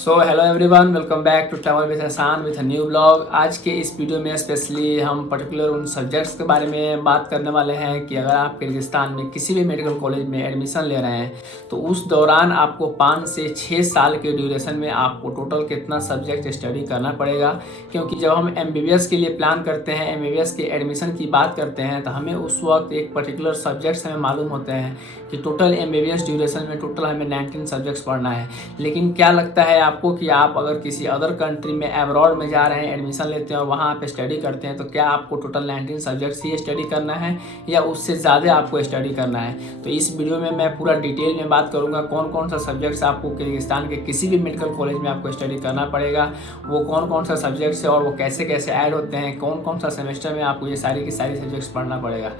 So hello everyone, welcome back to travel with Hasan with a new blog. आज के इस video में specially हम पर्टिकुलर उन सब्जेक्ट्स के बारे में बात करने वाले हैं कि अगर आप किर्गिस्तान में किसी भी मेडिकल कॉलेज में एडमिशन ले रहे हैं तो उस दौरान आपको 5 से 6 साल के ड्यूरेशन में आपको टोटल कितना सब्जेक्ट स्टडी करना पड़ेगा। क्योंकि जब हम MBBS के लिए प्लान करते हैं, MBBS के एडमिशन की बात करते हैं, तो हमें उस वक्त एक पर्टिकुलर सब्जेक्ट्स हमें मालूम होते हैं कि टोटल MBBS ड्यूरेशन में टोटल हमें 19 सब्जेक्ट्स पढ़ना है। लेकिन क्या लगता है आपको कि आप अगर किसी अदर कंट्री में अब्रॉड में जा रहे हैं, एडमिशन लेते हैं और वहाँ पे स्टडी करते हैं, तो क्या आपको टोटल 19 सब्जेक्ट्स ही स्टडी करना है या उससे ज़्यादा आपको स्टडी करना है। तो इस वीडियो में मैं पूरा डिटेल में बात करूँगा कौन कौन सा सब्जेक्ट्स आपको किर्गिस्तान के किसी भी मेडिकल कॉलेज में आपको स्टडी करना पड़ेगा, वो कौन कौन सा सब्जेक्ट्स है और वो कैसे कैसे ऐड होते हैं, कौन कौन सा सेमेस्टर में आपको ये सारी की सारी सब्जेक्ट्स पढ़ना पड़ेगा।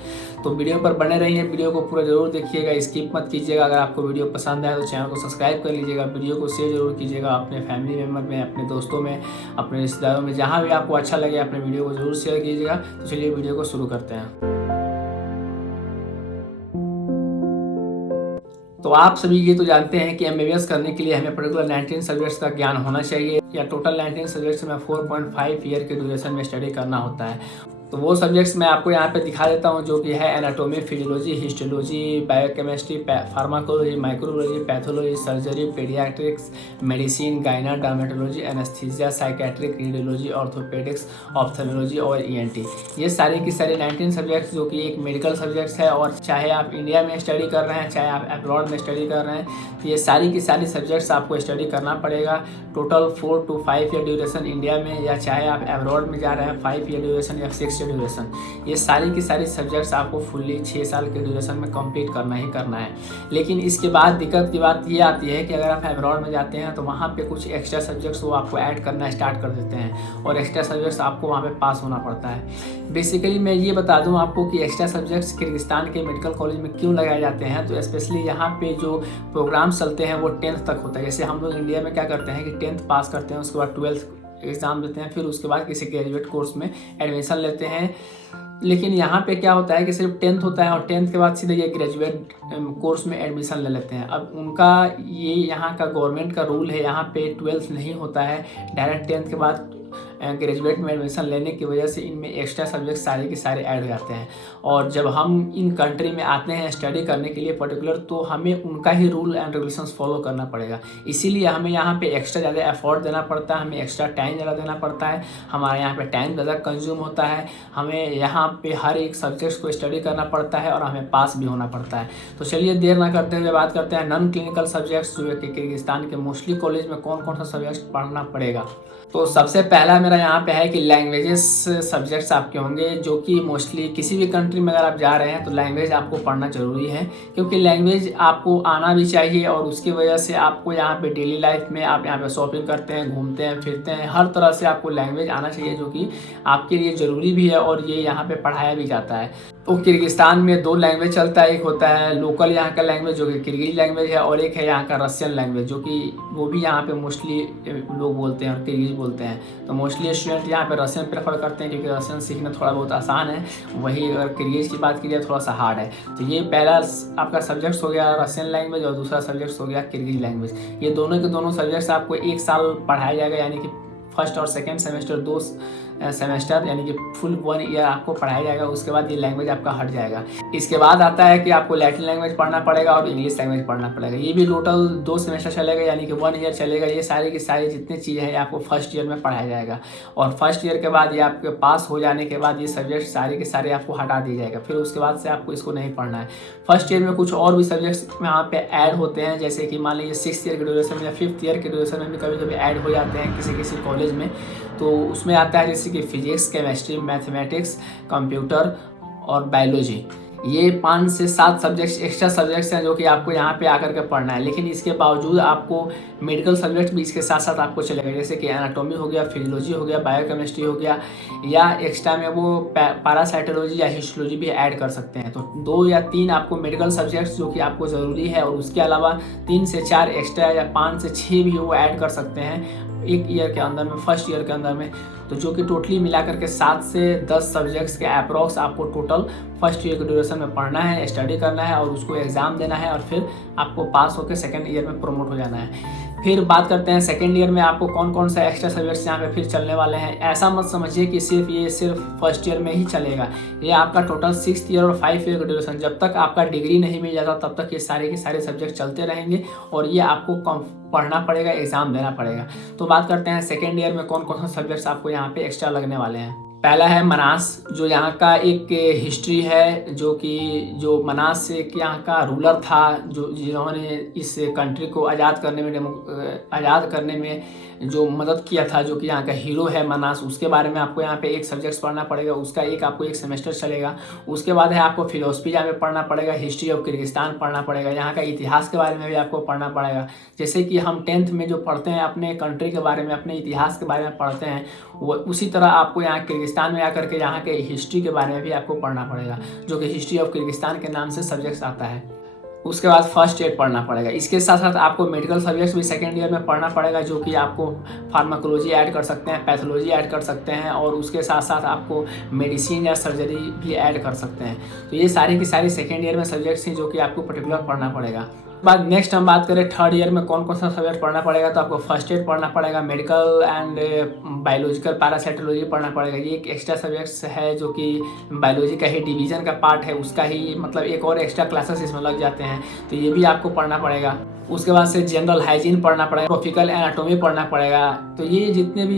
तो वीडियो पर बने रहिए, वीडियो को पूरा जरूर देखिएगा, स्किप मत कीजिएगा। अगर आपको वीडियो पसंद आए तो चैनल को सब्सक्राइब कर लीजिएगा, वीडियो को शेयर जरूर कीजिएगा अपने फैमिली मेम्बर में, अपने दोस्तों में, अपने रिश्तेदारों में, जहाँ भी आपको अच्छा लगे अपने वीडियो को जरूर शेयर कीजिएगा। तो चलिए वीडियो को शुरू करते हैं। तो आप सभी ये तो जानते हैं कि MBBS करने के लिए हमें पर्टिकुलर 19 सब्जेक्ट्स का ज्ञान होना चाहिए या टोटल 19 सब्जेक्ट्स में 4.5 ईयर के ड्यूरेशन में स्टडी करना होता है। तो वो सब्जेक्ट्स मैं आपको यहाँ पे दिखा देता हूँ, जो कि है anatomy, physiology, histology, biochemistry, pharmacology, microbiology, pathology, surgery, paediatrics, medicine, gynae, dermatology, anaesthesia, psychiatric, radiology, orthopaedics, ophthalmology और ENT। ये सारी की सारी 19 सब्जेक्ट्स जो कि एक मेडिकल सब्जेक्ट्स है, और चाहे आप इंडिया में स्टडी कर रहे हैं चाहे आप अब्रॉड में स्टडी कर रहे हैं, तो ये सारी की सारी सब्जेक्ट्स आपको स्टडी करना पड़ेगा। Total 4 to 5 year duration India में, या चाहे आप अब्रॉड में जा रहे हैं 5 ईयर ड्यूरेशन या 6 ड्यूरेशन, ये सारी की सारी सब्जेक्ट्स आपको फुल्ली 6 साल के ड्यूरेशन में कंप्लीट करना ही करना है। लेकिन इसके बाद दिक्कत की बात ये आती है कि अगर आप अब्रॉड में जाते हैं तो वहाँ पे कुछ एक्स्ट्रा सब्जेक्ट्स वो आपको ऐड करना स्टार्ट कर देते हैं, और एक्स्ट्रा सब्जेक्ट्स आपको वहाँ पे पास होना पड़ता है। बेसिकली मैं ये बता दूँ आपको कि एक्स्ट्रा सब्जेक्ट्स किर्गिस्तान के मेडिकल कॉलेज में क्यों लगाए जाते हैं। तो स्पेशली यहाँ पे जो प्रोग्राम्स चलते हैं वो 10th तक होता है। जैसे हम लोग इंडिया में क्या करते हैं कि 10th पास करते हैं, उसके बाद 12th एग्ज़ाम देते हैं, फिर उसके बाद किसी ग्रेजुएट कोर्स में एडमिशन लेते हैं। लेकिन यहाँ पे क्या होता है कि सिर्फ 10th होता है और 10th के बाद सीधे ये ग्रेजुएट कोर्स में एडमिशन ले लेते हैं। अब उनका ये यहाँ का गवर्नमेंट का रूल है, यहाँ पे 12th नहीं होता है, डायरेक्ट 10th के बाद ग्रेजुएट में एडमिशन लेने की वजह से इनमें एक्स्ट्रा सब्जेक्ट सारे के सारे ऐड हो जाते हैं। और जब हम इन कंट्री में आते हैं स्टडी करने के लिए पर्टिकुलर, तो हमें उनका ही रूल एंड रेगुलेशंस फॉलो करना पड़ेगा। इसीलिए हमें यहाँ पे एक्स्ट्रा ज़्यादा एफर्ट देना पड़ता है, हमें एक्स्ट्रा टाइम ज़्यादा देना पड़ता है, हमारे यहाँ पे टाइम ज़्यादा कंज्यूम होता है, हमें यहाँ पे हर एक सब्जेक्ट्स को स्टडी करना पड़ता है और हमें पास भी होना पड़ता है। तो चलिए देर ना करते हुए बात करते हैं नॉन क्लिनिकल सब्जेक्ट्स जो है कि किर्गिस्तान के मोस्टली कॉलेज में कौन कौन सा सब्जेक्ट पढ़ना पड़ेगा। तो सबसे पहला मेरा यहाँ पे है कि लैंग्वेजेस सब्जेक्ट्स आपके होंगे, जो कि मोस्टली किसी भी कंट्री में अगर आप जा रहे हैं तो लैंग्वेज आपको पढ़ना ज़रूरी है। क्योंकि लैंग्वेज आपको आना भी चाहिए, और उसकी वजह से आपको यहाँ पे डेली लाइफ में आप यहाँ पे शॉपिंग करते हैं, घूमते हैं, फिरते हैं, हर तरह से आपको लैंग्वेज आना चाहिए, जो कि आपके लिए ज़रूरी भी है और ये यहाँ पे पढ़ाया भी जाता है। तो किर्गिस्तान में 2 लैंग्वेज चलता है, एक होता है लोकल यहाँ का लैंग्वेज जो कि किर्गिज लैंग्वेज है, और एक है यहाँ का रशियन लैंग्वेज, जो कि वो भी यहाँ पे मोस्टली लोग बोलते हैं और किर्गिज बोलते हैं। तो मोस्टली स्टूडेंट यहाँ पे रशियन प्रेफर करते हैं, क्योंकि रशियन सीखना थोड़ा बहुत आसान है, वही अगर किर्गिज की बात की जाए थोड़ा सा हार्ड है। तो ये पहला आपका सब्जेक्ट्स हो गया रशियन लैंग्वेज, और दूसरा सब्जेक्ट्स हो गया किर्गिज लैंग्वेज। ये दोनों के दोनों सब्जेक्ट्स आपको 1 साल पढ़ाया जाएगा, यानी कि फर्स्ट और सेकेंड सेमेस्टर 2 सेमेस्टर, यानी कि फुल 1 ईयर आपको पढ़ाया जाएगा। उसके बाद ये लैंग्वेज आपका हट जाएगा। इसके बाद आता है कि आपको लैटिन लैंग्वेज पढ़ना पड़ेगा और इंग्लिश लैंग्वेज पढ़ना पड़ेगा। ये भी टोटल 2 सेमेस्टर चलेगा, यानी कि 1 ईयर चलेगा। ये सारी की सारी जितनी चीज़ें हैं आपको फर्स्ट ईयर में पढ़ाया जाएगा, और फर्स्ट ईयर के बाद ये आपके पास हो जाने के बाद ये सब्जेक्ट सारे के सारे आपको हटा दिया जाएगा। फिर उसके बाद से आपको इसको नहीं पढ़ना है। फर्स्ट ईयर में कुछ और भी सब्जेक्ट्स यहाँ पे ऐड होते हैं, जैसे कि मान लीजिए 6th ईयर के ड्यूरेशन में या 5th ईयर के ड्यूरेशन में भी कभी कभी ऐड हो जाते हैं किसी किसी कॉलेज में। तो उसमें आता है जैसे कि फिजिक्स, केमिस्ट्री, मैथमेटिक्स, कंप्यूटर और बायोलॉजी। ये 5 से 7 सब्जेक्ट्स एक्स्ट्रा सब्जेक्ट्स हैं जो कि आपको यहाँ पे आकर के पढ़ना है। लेकिन इसके बावजूद आपको मेडिकल सब्जेक्ट भी इसके साथ साथ आपको चलेगा, जैसे कि एनाटॉमी हो गया, फिजियोलॉजी हो गया, बायोकेमिस्ट्री हो गया, या एक्स्ट्रा में वो पैरासाइटोलॉजी या हिस्टोलॉजी भी ऐड कर सकते हैं। तो 2 या 3 आपको मेडिकल सब्जेक्ट्स जो कि आपको ज़रूरी है, और उसके अलावा 3 से 4 एक्स्ट्रा या 5 से 6 भी वो ऐड कर सकते हैं 1 ईयर के अंदर में, फर्स्ट ईयर के अंदर में। तो जो कि टोटली मिला करके 7 से 10 सब्जेक्ट्स के अप्रॉक्स आपको टोटल फर्स्ट ईयर के ड्यूरेशन में पढ़ना है, स्टडी करना है, और उसको एग्ज़ाम देना है, और फिर आपको पास होकर सेकेंड ईयर में प्रमोट हो जाना है। फिर बात करते हैं सेकेंड ईयर में आपको कौन कौन सा एक्स्ट्रा सब्जेक्ट्स यहाँ पे फिर चलने वाले हैं। ऐसा मत समझिए कि सिर्फ फर्स्ट ईयर में ही चलेगा, ये आपका टोटल 6th ईयर और 5 ईयर का ड्यूरेशन, जब तक आपका डिग्री नहीं मिल जाता तब तक ये सारे के सारे सब्जेक्ट चलते रहेंगे और ये आपको पढ़ना पड़ेगा, एग्जाम देना पड़ेगा। तो बात करते हैं सेकेंड ईयर में कौन कौन सा सब्जेक्ट्स आपको यहाँ पे एक्स्ट्रा लगने वाले हैं। पहला है मनास, जो यहाँ का एक हिस्ट्री है, जो मनास एक यहाँ का रूलर था, जिन्होंने इस कंट्री को आज़ाद करने में जो मदद किया था, जो कि यहाँ का हीरो है मनास, उसके बारे में आपको यहाँ पे एक सब्जेक्ट पढ़ना पड़ेगा, उसका आपको एक सेमेस्टर चलेगा। उसके बाद है आपको फिलोसफी यहाँ पे पढ़ना पड़ेगा, हिस्ट्री ऑफ किर्गिस्तान पढ़ना पड़ेगा, यहाँ का इतिहास के बारे में भी आपको पढ़ना पड़ेगा। जैसे कि हम 10th में जो पढ़ते हैं अपने कंट्री के बारे में, अपने इतिहास के बारे में पढ़ते हैं, वो उसी तरह आपको यहाँ किर्गिस्तान में आकर के यहाँ के हिस्ट्री के बारे में भी आपको पढ़ना पड़ेगा, जो कि हिस्ट्री ऑफ किर्गिस्तान के नाम से सब्जेक्ट्स आता है। उसके बाद फर्स्ट एड पढ़ना पड़ेगा। इसके साथ साथ आपको मेडिकल सब्जेक्ट्स भी सेकेंड ईयर में पढ़ना पड़ेगा, जो कि आपको फार्माकोलॉजी ऐड कर सकते हैं, पैथोलॉजी ऐड कर सकते हैं, और उसके साथ साथ आपको मेडिसिन या सर्जरी भी ऐड कर सकते हैं। तो ये सारी की सारी सेकेंड ईयर में सब्जेक्ट्स हैं जो कि आपको पर्टिकुलर पढ़ना पड़ेगा। बाद नेक्स्ट हम बात करें थर्ड ईयर में कौन कौन सा सब्जेक्ट पढ़ना पड़ेगा, तो आपको फर्स्ट एड पढ़ना पड़ेगा, मेडिकल एंड बायोलॉजिकल पैरासाइटोलॉजी पढ़ना पड़ेगा। ये एक एक्स्ट्रा सब्जेक्ट्स है जो कि बायोलॉजी का ही डिवीजन का पार्ट है, उसका ही मतलब एक और एक्स्ट्रा क्लासेस इसमें लग जाते हैं, तो ये भी आपको पढ़ना पड़ेगा। उसके बाद से जनरल हाइजीन पढ़ना पड़ेगा, ट्रॉपिकल एनाटॉमी पढ़ना पड़ेगा। तो ये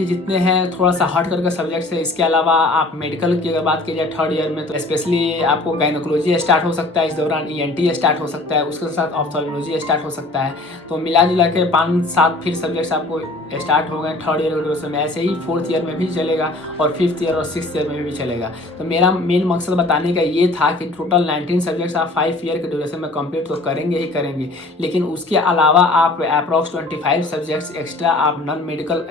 जितने हैं थोड़ा सा हट करके सब्जेक्ट्स है। इसके अलावा आप मेडिकल की अगर बात की जाए थर्ड ईयर में, तो स्पेशली आपको गायनोकोलॉजी स्टार्ट हो सकता है, इस दौरान ENT स्टार्ट हो सकता है, उसके साथ ऑप्थेल्मोलॉजी स्टार्ट हो सकता है। तो मिला जुला के 5-7 फिर सब्जेक्ट्स आपको स्टार्ट हो गए थर्ड ईयर के ड्यूरेशन में। ऐसे ही फोर्थ ईयर में भी चलेगा और 5th ईयर और 6th ईयर में भी चलेगा। तो मेरा मेन मकसद बताने का ये था कि टोटल 19 सब्जेक्ट्स आप 5 ईयर के ड्यूरेशन में कंप्लीट तो करेंगे ही करेंगे, लेकिन उसके अलावा आप अप्रॉक्स 25 सब्जेक्ट्स एक्स्ट्रा आप नॉन मेडिकल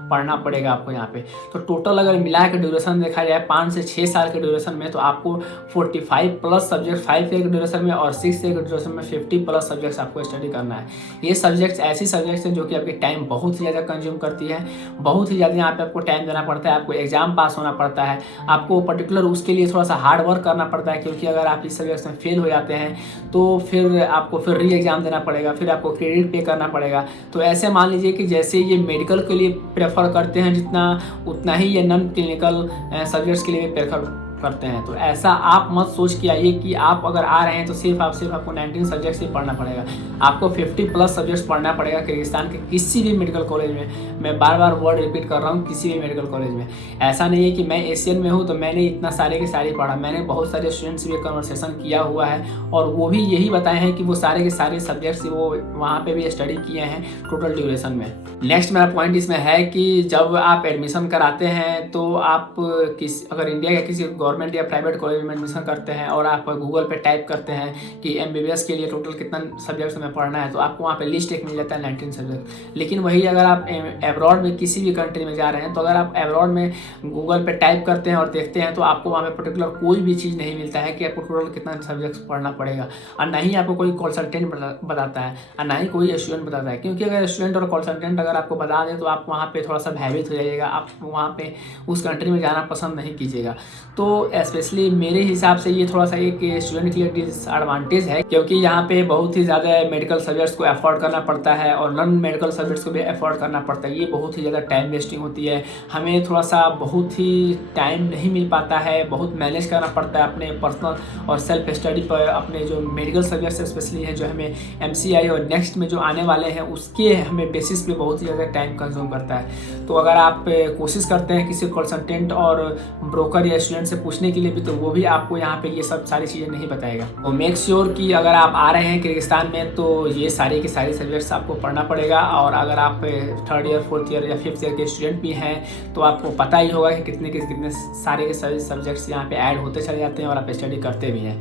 पढ़ना पड़ेगा आपको यहाँ पे। तो टोटल अगर मिला के ड्यूरेशन देखा जाए 5 से 6 साल के ड्यूरेशन में, तो आपको 45+ सब्जेक्ट 5 ईयर के ड्यूरेशन में और 6 ईयर के ड्यूरेशन में 50+ सब्जेक्ट्स आपको स्टडी करना है। ये सब्जेक्ट्स ऐसी सब्जेक्ट्स हैं जो कि आपके टाइम बहुत ही ज़्यादा कंज्यूम करती है, बहुत ही ज़्यादा यहाँ पे आपको टाइम देना पड़ता है, आपको एग्जाम पास होना पड़ता है, आपको पर्टिकुलर उसके लिए थोड़ा सा हार्ड वर्क करना पड़ता है, क्योंकि अगर आप इस सब्जेक्ट्स में फेल हो जाते हैं तो फिर आपको री एग्जाम देना पड़ेगा, फिर आपको क्रेडिट पे करना पड़ेगा। तो ऐसे मान लीजिए कि जैसे ये मेडिकल के लिए प्रेफर करते हैं जितना, उतना ही ये नॉन क्लिनिकल सब्जेक्ट्स के लिए भी प्रेफर करते हैं। तो ऐसा आप मत सोच के आइए कि आप अगर आ रहे हैं तो सिर्फ आपको 19 सब्जेक्ट्स ही पढ़ना पड़ेगा। आपको 50+ सब्जेक्ट्स पढ़ना पड़ेगा किर्गिस्तान के किसी भी मेडिकल कॉलेज में। मैं बार बार वर्ड रिपीट कर रहा हूँ, किसी भी मेडिकल कॉलेज में। ऐसा नहीं है कि मैं एशियन में हूँ तो मैंने इतना सारे के सारे पढ़ा, मैंने बहुत सारे स्टूडेंट्स से भी कन्वर्सेशन किया हुआ है और वो भी यही बताए हैं कि वो सारे के सारे सब्जेक्ट्स वो वहाँ पर भी स्टडी किए हैं टोटल ड्यूरेशन में। नेक्स्ट मेरा पॉइंट इसमें है कि जब आप एडमिशन कराते हैं तो आप अगर इंडिया के किसी गवर्नमेंट या प्राइवेट कॉलेज में एडमिशन करते हैं और आप गूगल पे टाइप करते हैं कि MBBS के लिए टोटल कितना सब्जेक्ट्स में पढ़ना है, तो आपको वहाँ पे लिस्ट एक मिल जाता है 19 सब्जेक्ट। लेकिन वही अगर आप एब्रॉड में किसी भी कंट्री में जा रहे हैं, तो अगर आप एब्रॉड में गूगल पे टाइप करते हैं और देखते हैं तो आपको वहाँ पे पर्टिकुलर कोई भी चीज़ नहीं मिलता है कि आपको टोटल कितना सब्जेक्ट्स पढ़ना पड़ेगा, और ना ही आपको कोई कंसल्टेंट बताता है और ना ही कोई स्टूडेंट बताता है। क्योंकि अगर स्टूडेंट और कंसल्टेंट अगर आपको बता दें तो आप वहाँ पे थोड़ा सा भयभीत हो जाइएगा, आप वहाँ पे उस कंट्री में जाना पसंद नहीं कीजिएगा। तो स्पेशली मेरे हिसाब से ये थोड़ा सा एक स्टूडेंट के लिए डिसएडवांटेज है, क्योंकि यहाँ पे बहुत ही ज़्यादा मेडिकल सब्जेक्ट्स को अफोर्ड करना पड़ता है और नॉन मेडिकल सब्जेक्ट्स को भी अफोर्ड करना पड़ता है। ये बहुत ही ज़्यादा टाइम वेस्टिंग होती है, हमें थोड़ा सा बहुत ही टाइम नहीं मिल पाता है, बहुत मैनेज करना पड़ता है अपने पर्सनल और सेल्फ स्टडी पर। अपने जो मेडिकल सब्जेक्ट्स स्पेशली हैं जो हमें MCI और नेक्स्ट में जो आने वाले हैं उसके हमें बेसिस पे बहुत ही ज़्यादा टाइम कंज्यूम करता है। तो अगर आप कोशिश करते हैं किसी कंसल्टेंट और ब्रोकर या स्टूडेंट से पूछने के लिए भी, तो वो भी आपको यहाँ पे ये सब सारी चीज़ें नहीं बताएगा। तो मेक श्योर कि अगर आप आ रहे हैं किर्गिस्तान में तो ये सारी की सारी सब्जेक्ट्स आपको पढ़ना पड़ेगा। और अगर आप 3rd ईयर 4th ईयर या 5th ईयर के स्टूडेंट भी हैं तो आपको पता ही होगा कि कितने सारे के सारे सब्जेक्ट्स यहाँ पे ऐड होते चले जाते हैं और आप स्टडी करते भी हैं।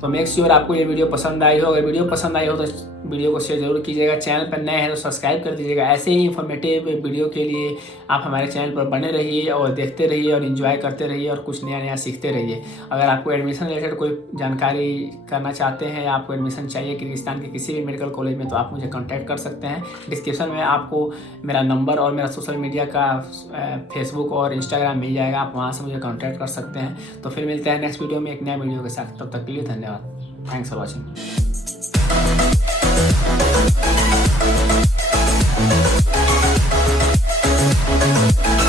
तो मेक श्योर आपको ये वीडियो पसंद आई हो। अगर वीडियो पसंद आई हो तो वीडियो को शेयर जरूर कीजिएगा। चैनल पर नए हैं तो सब्सक्राइब कर दीजिएगा। ऐसे ही इन्फॉर्मेटिव वीडियो के लिए आप हमारे चैनल पर बने रहिए और देखते रहिए और एंजॉय करते रहिए और कुछ नया नया सीखते रहिए। अगर आपको एडमिशन रिलेटेड कोई जानकारी करना चाहते हैं या आपको एडमिशन चाहिए किर्गिस्तान के किसी भी मेडिकल कॉलेज में, तो आप मुझे कॉन्टैक्ट कर सकते हैं। डिस्क्रिप्शन में आपको मेरा नंबर और मेरा सोशल मीडिया का फेसबुक और इंस्टाग्राम मिल जाएगा, आप वहाँ से मुझे कॉन्टैक्ट कर सकते हैं। तो फिर मिलते हैं नेक्स्ट वीडियो में एक नया वीडियो के साथ। तब तक के लिए धन्यवाद। Thanks for watching. है।